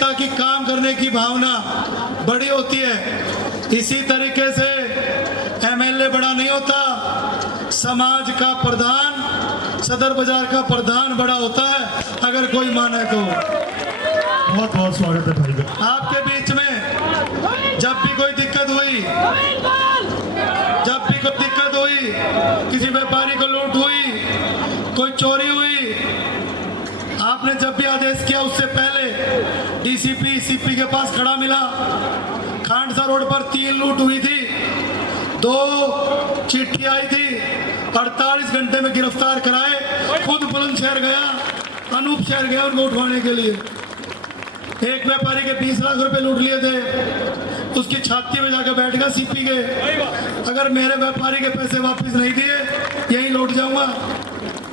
नेता की काम करने की भावना बड़ी होती है। इसी तरीके से एमएलए बड़ा नहीं होता, समाज का प्रधान, सदर बाजार का प्रधान बड़ा होता है, अगर कोई माने तो। बहुत बहुत स्वागत है भाई। आपके बीच में जब भी कोई दिक्कत हुई, किसी व्यापारी को लूट हुई, कोई चोरी हुई, आपने जब भी आदेश किया उससे पहले डीसीपी सीपी के पास खड़ा मिला। खांडसा रोड पर 3 लूट हुई थी, 2 चिट्ठी आई थी, 48 घंटे में गिरफ्तार कराए। खुद बुलंदशहर गया, अनूप शहर गया उनको उठवाने के लिए। एक व्यापारी के 20 लाख रुपए लूट लिए थे, उसकी छाती में जाकर बैठ गया सीपी के, अगर मेरे व्यापारी के पैसे वापस नहीं दिए यही लौट जाऊंगा।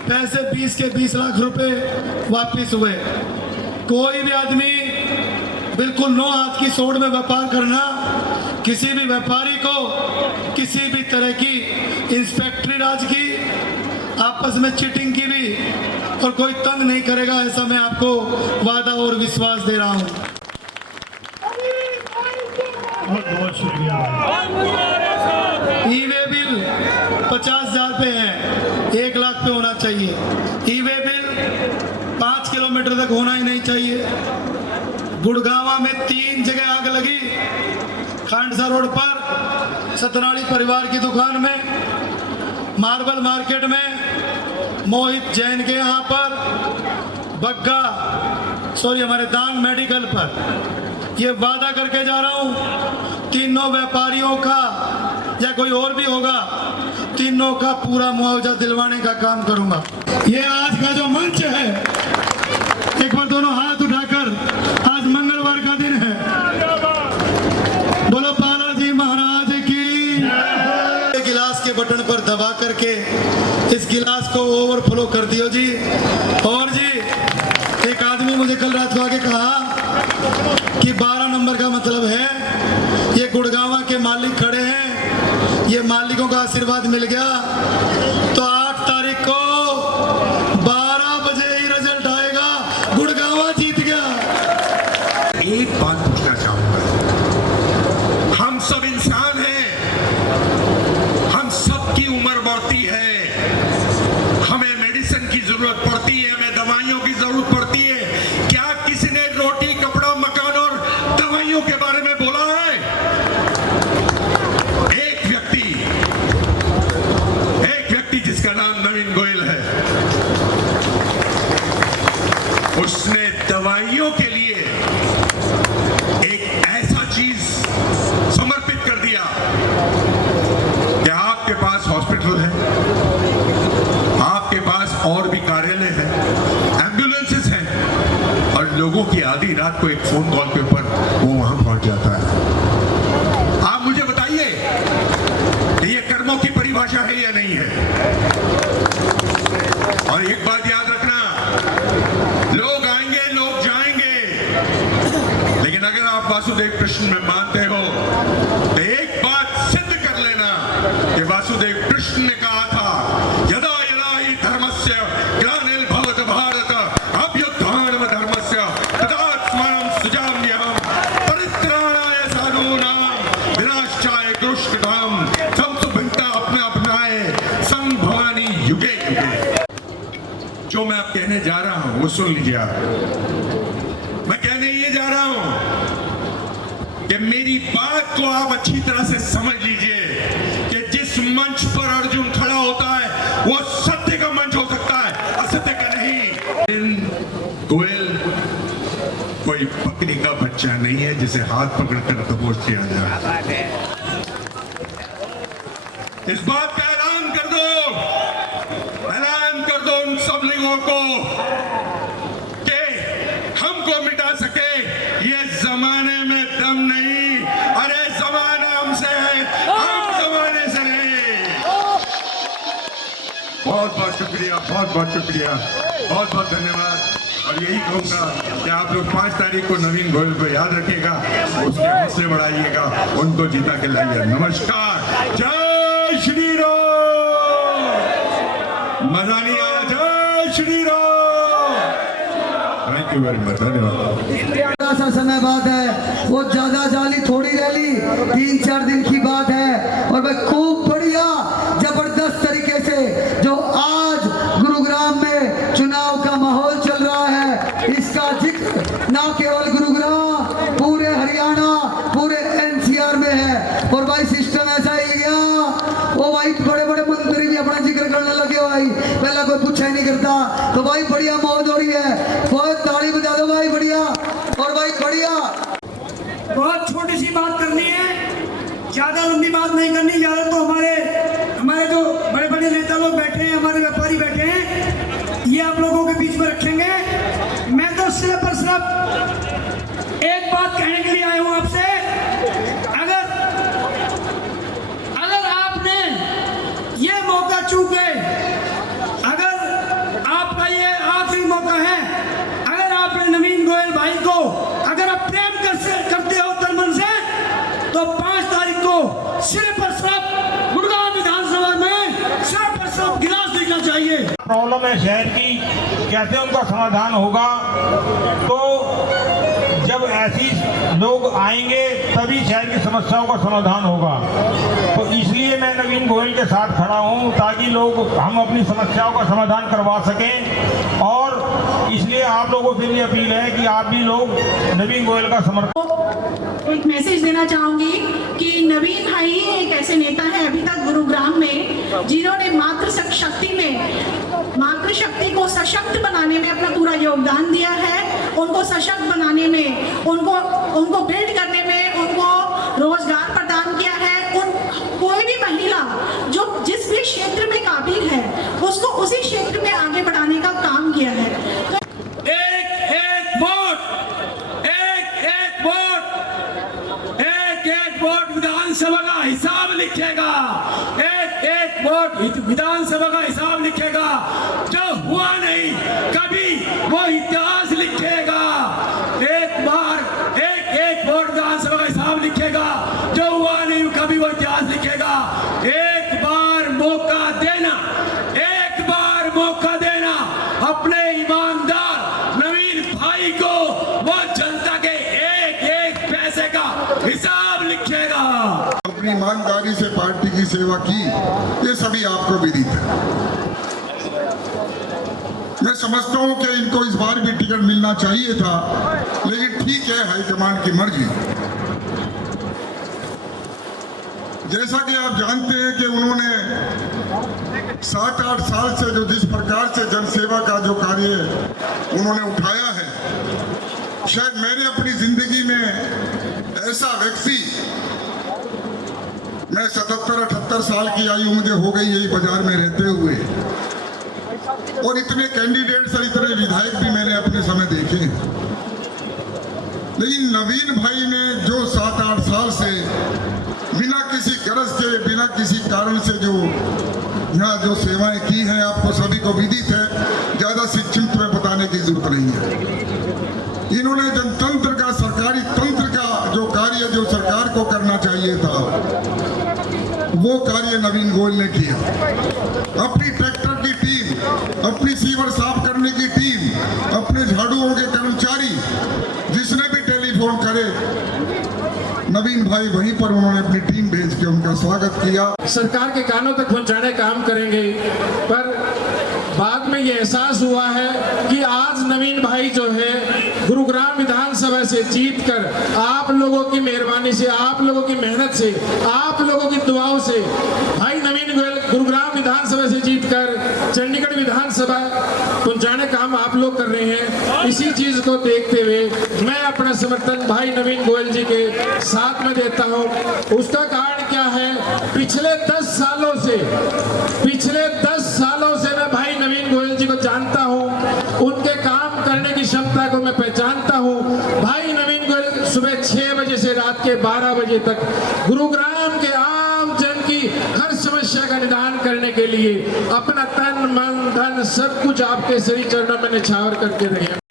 पैसे 20 के 20 लाख रुपए वापस हुए। कोई भी आदमी बिल्कुल 9 हाथ की सोड में व्यापार करना, किसी भी व्यापारी को किसी भी तरह की इंस्पेक्टरी राज की, आपस में चीटिंग की भी और कोई तंग नहीं करेगा, ऐसा मैं आपको वादा और विश्वास दे रहा हूं। बहुत बहुत शुक्रिया। ई वे बिल 50,000 पे है, 1 लाख पे होना चाहिए। ई वे बिल 5 किलोमीटर तक होना ही नहीं चाहिए। गुड़गांव में 3 जगह आग लगी, खांडसा रोड पर सतनाड़ी परिवार की दुकान में, मार्बल मार्केट में मोहित जैन के यहाँ पर, हमारे दान मेडिकल पर। ये वादा करके जा रहा हूँ, तीनों व्यापारियों का या कोई और भी होगा, तीनों का पूरा मुआवजा दिलवाने का काम करूंगा। ये आज का जो मंच है, एक बार दोनों हाथ उठाकर, आज मंगलवार का दिन है, बोलो बालाजी महाराज की। गिलास के बटन पर दबा करके इस गिलास को ओवरफ्लो कर दियो जी। और जी, एक आदमी मुझे कल रात को आके कहा कि 12 नंबर का मतलब है ये गुड़गांव के मालिक खड़े हैं, ये मालिकों का आशीर्वाद मिल गया तो 8 तारीख को 12 बजे ही रिजल्ट आएगा, गुड़गांव जीत गया। एक बात पूछना चाहूंगा, हम सब इंसान हैं, हम सबकी उम्र बढ़ती है, हमें मेडिसिन की जरूरत पड़ती है, हमें दवाइयों की जरूरत पड़ती है। क्या किसी ने रोटी, कपड़ा, मकान और दवाइयों के बारे में बोला है? एक व्यक्ति जिसका नाम नवीन गोयल है, उसने दवाइयों के लिए एक ऐसा चीज समर्पित कर दिया कि आपके पास हॉस्पिटल है, आपके पास और भी कार्यालय है, एम्बुलेंसेस हैं, और लोगों की आधी रात को एक फोन कॉल के ऊपर वो वहां पहुंच जाता है। आप मुझे बताइए कि ये कर्मों की परिभाषा है या नहीं है? और एक बात याद रखना, लोग आएंगे, लोग जाएंगे, लेकिन अगर आप वासुदेव कृष्ण में मानते हो तो एक बात सिद्ध कर लेना कि वासुदेव कृष्ण ने कहा था, यदा यदा हि धर्मस्य ग्लानिर्भवति भारत अभ्युत्थानम् धर्मस्य तदात्मानं सृजाम्यहम् परित्राणाय साधूनां विनाशाय दुष्कृतां संसुभिता अपने अपनाए संभवानी युगे युगे। जो मैं अब कहने जा रहा हूं वो सुन लीजिए आप। मैं कहने ये जा रहा हूं कि मेरी बात को आप अच्छी तरह से समझ लीजिए कि जिस मंच पर अर्जुन खड़ा होता है वो सत्य का मंच हो सकता है, असत्य का नहीं। गोयल कोई बकरी का बच्चा नहीं है जिसे हाथ पकड़कर दबोच किया जाए। इस बात का ऐलान कर दो उन सब लोगों को कि हमको मिटा सके ये जमाने में दम नहीं। अरे जमाना हमसे है, हम जमाने से नहीं। बहुत बहुत शुक्रिया, बहुत बहुत शुक्रिया, बहुत बहुत धन्यवाद। और यही कहूंगा कि आप लोग 5 तारीख को नवीन गोयल को याद रखिएगा, उसके हौसले बढ़ाइएगा, उनको जीता के लाइए। नमस्कार, जय श्री राम। मजा नहीं आया? जय Shri Ram. Thank you very much, धन्यवाद। सा समय बाद है, वो ज्यादा जाली थोड़ी रैली 3-4 दिन की बात है। और भाई खूब बढ़िया जबरदस्त तरीके से जो आज गुरुग्राम में चुनाव का माहौल चल रहा है, इसका जिक्र ना केवल गुरुग्राम पूरे हरियाणा पूरे एनसीआर में है। और भाई सिस्टम ऐसा ही गया, वो भाई बड़े बड़े मंत्री भी अपना जिक्र करने लगे हो भाई, पहला कोई पूछा ही नहीं करता। तो भाई बढ़िया मौज हो रही है, बहुत ताली बजा दो भाई, बढ़िया। और भाई बढ़िया, बहुत छोटी सी बात करनी है, ज्यादा लंबी बात नहीं करनी। ज्यादा तो हमारे जो बड़े बड़े नेता लोग बैठे हैं, हमारे व्यापारी बैठे हैं, ये आप लोगों के बीच में रखेंगे। मैं तो सिर्फ और सिर्फ एक बात कहने के लिए आया हूं आपसे। अगर आपने ये मौका चूक गए, अगर आपका ये आखिरी मौका है, अगर आपने नवीन गोयल भाई को अगर आप प्रेम करते हो तन मन से, तो 5 तारीख को सिर्फ और सिर्फ गुड़गांव विधानसभा में सिर्फ और सिर्फ गिलास दिखना चाहिए। प्रॉब्लम है शहर की, कैसे उनका समाधान होगा? तो जब ऐसी लोग आएंगे तभी शहर की समस्याओं का समाधान होगा। तो इसलिए मैं नवीन गोयल के साथ खड़ा हूं, ताकि हम अपनी समस्याओं का समाधान करवा सकें। और इसलिए आप लोगों से भी अपील है कि आप भी लोग नवीन गोयल का समर्थन। एक मैसेज देना चाहूंगी कि नवीन भाई एक ऐसे नेता है अभी तक गुरुग्राम में, जिन्होंने मातृशक्ति को सशक्त बनाने में अपना पूरा योगदान दिया है। उनको सशक्त बनाने में, उनको बिल्ड करने में, उनको रोजगार प्रदान किया है। कोई भी महिला जो जिस भी क्षेत्र में काबिल है, उसको उसी क्षेत्र में आगे बढ़ाने का काम किया है। तो एक वोट विधानसभा का हिसाब लिखेगा, एक वोट विधानसभा का हिसाब लिखेगा। जो हुआ नहीं कभी वो इतिहास लिखेगा। एक वोट विधानसभा का हिसाब लिखेगा, जो हुआ नहीं कभी वो इतिहास लिखेगा। एक बार मौका देना अपने ईमानदार नवीन भाई को, वो जनता के एक पैसे का हिसाब लिखेगा। अपनी ईमानदारी से पार्टी की सेवा की, ये सभी आपको विदित है। मैं समझता हूं कि इनको इस बार भी टिकट मिलना चाहिए था, लेकिन ठीक है, हाईकमान की मर्जी। जैसा कि आप जानते हैं कि उन्होंने 7-8 साल से जो जिस प्रकार से जनसेवा का जो कार्य उन्होंने उठाया है, शायद मैंने अपनी जिंदगी में ऐसा व्यक्ति, मैं 77-78 साल की आयु मुझे हो गई यही बाजार में रहते हुए, और इतने कैंडिडेट्स और इतने विधायक भी मैंने अपने समय देखे, लेकिन नवीन भाई ने जो 7-8 साल से बिना किसी गरज के, बिना किसी कारण से जो यहाँ जो सेवाएं की हैं, आपको सभी को विदित है, ज्यादा संक्षिप्त में बताने की जरूरत नहीं है। इन्होंने जनतंत्र का, सरकारी तंत्र का जो कार्य जो सरकार को करना चाहिए था, वो कार्य नवीन गोयल ने किया। अपनी ट्रैक्टर की टीम, अपनी सीवर साफ करने की टीम, अपने झाड़ुओं के कर्मचारी, जिसने भी टेलीफोन करे, नवीन भाई वहीं पर उन्होंने अपनी टीम भेज के उनका स्वागत किया। सरकार के कानों तक पहुंचाने का काम करेंगे, पर बाद में ये एहसास हुआ है कि आज नवीन भाई जो है गुरुग्राम विधानसभा से जीतकर, आप लोगों की मेहरबानी से, आप लोगों की मेहनत से, आप लोगों की दुआओं से भाई नवीन गोयल गुरुग्राम विधानसभा से जीतकर चंडीगढ़ विधानसभा पहुंचाने का काम आप लोग कर रहे हैं। इसी चीज को देखते हुए मैं अपना समर्थन भाई नवीन गोयल जी के साथ में देता हूं। उसका कारण क्या है? पिछले 10 सालों से मैं भाई नवीन गोयल जी को जानता हूं, उनके काम करने की क्षमता को मैं पहचानता हूं। भाई नवीन गोयल सुबह 6 बजे से रात के 12 बजे तक गुरुग्राम के आम जन की हर समस्या का निदान करने के लिए अपना तन मन धन सब कुछ आपके श्री चरणों में निछावर करके रहे।